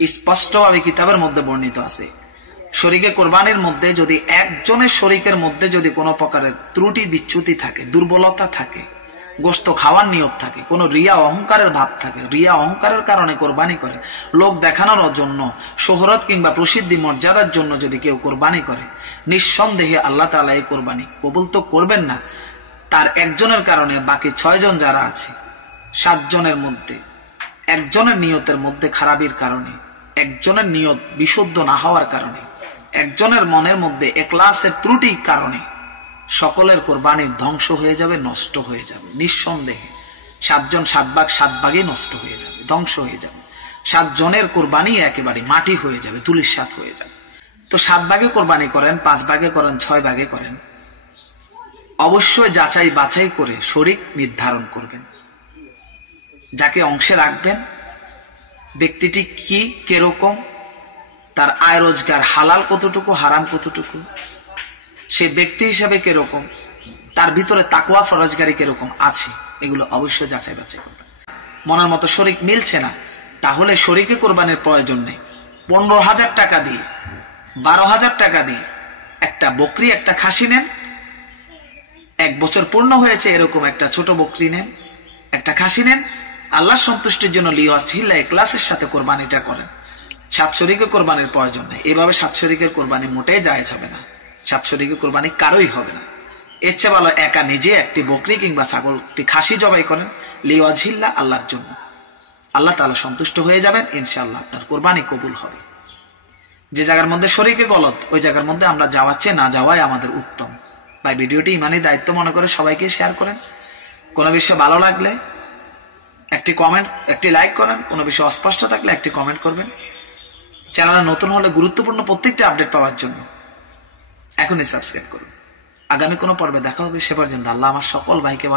স্পষ্টভাবে কিতাবের মধ্যে বর্ণিত আছে। শরীকে কোরবানির মধ্যে যদি একজনের শরীকের মধ্যে যদি কোনো প্রকারের ত্রুটি বিচ্যুতি থাকে, দুর্বলতা থাকে, গোশত খাওয়ার নিয়ত থাকে, কোনো রিয়া অহংকারের ভাব থাকে, রিয়া অহংকারের কারণে কোরবানি করে, লোক দেখানোর জন্য, শোহরত কিংবা প্রসিদ্ধি মর্যাদার জন্য যদি কেউ কোরবানি করে, নিঃসন্দেহে আল্লাহ তাআলা এই কোরবানি কবুল তো করবেন না। তার একজনের কারণে বাকি 6 জন যারা আছে, 7 জনের মধ্যে একজনের নিয়তের মধ্যে খারাপির কারণে, একজনের নিয়ত বিশুদ্ধ না হওয়ার কারণে, একজনের মনের মধ্যে ইখলাসের ত্রুটির কারণে সকলের কোরবানি ধ্বংস হয়ে যাবে, নষ্ট হয়ে যাবে। নিঃসন্দেহে 7 জন 7 ভাগ 7 ভাগে নষ্ট হয়ে যাবে, ধ্বংস হয়ে যাবে। 7 জনের কোরবানি একেবারে মাটি হয়ে যাবে, তুলিসাৎ হয়ে যাবে। তো 7 ভাগে কোরবানি করেন, 5 ভাগে করেন, 6 ভাগে করেন, অবশ্যই যাচাই বাছাই করে শরীক নির্ধারণ করবেন। যাকে অংশে রাখবেন ব্যক্তিটি কি, কিরকম, তার আয় রোজগার হালাল কতটুকু, হারাম কতটুকু, সে ব্যক্তি হিসাবে কিরকম, তার ভিতরে তাকওয়া ফরজগারি কিরকম আছে, এগুলো অবশ্যই যাচাই বাছাই করবেন। মনের মতো শরীক মিলছে না, তাহলে শরীকে কোরবানির প্রয়োজন নেই। 15,000 টাকা দিয়ে, 12,000 টাকা দিয়ে একটা বকরি, একটা খাসি নেন। 1 বছর পূর্ণ হয়েছে এরকম একটা ছোট বকরি নেন, একটা খাসি নেন। আল্লাহ সন্তুষ্টির জন্য লিওয়াজহিল্লাহ ইখলাসের সাথে কোরবানিটা করেন। 7 শরীকে কোরবানির প্রয়োজন নেই। এভাবে 7 শরীকের কোরবানি মোটেই জায়েজ হবে না। 7 শরীকে কোরবানি কারোই হবে না। এর চেয়ে ভালো একা নিজে একটি বকরি কিংবা ছাগল, একটি খাসি জবাই করেন লিওয়াজহিল্লাহ, আল্লাহর জন্য। আল্লাহ তাআলা সন্তুষ্ট হয়ে যাবেন, ইনশাআল্লাহ আপনার কোরবানি কবুল হবে। যে জায়গার মধ্যে শরীকে গলত, ওই জায়গার মধ্যে আমরা যাওয়ার চেয়ে না যাওয়াই আমাদের উত্তম। ভাই, ভিডিওটি ইমানি দায়িত্ব মনে করে সবাইকে শেয়ার করেন। কোনো বিষয় ভালো লাগলে একটি কমেন্ট, একটি লাইক করেন। কোনো বিষয় অস্পষ্ট থাকলে একটি কমেন্ট করবেন। চ্যানেলে নতুন হলে গুরুত্বপূর্ণ প্রত্যেকটি আপডেট পাওয়ার জন্য এখনই সাবস্ক্রাইব করুন। আগামী কোনো পর্বে দেখা হবে। সে পর্যন্ত আল্লাহ আমার সকল ভাইকে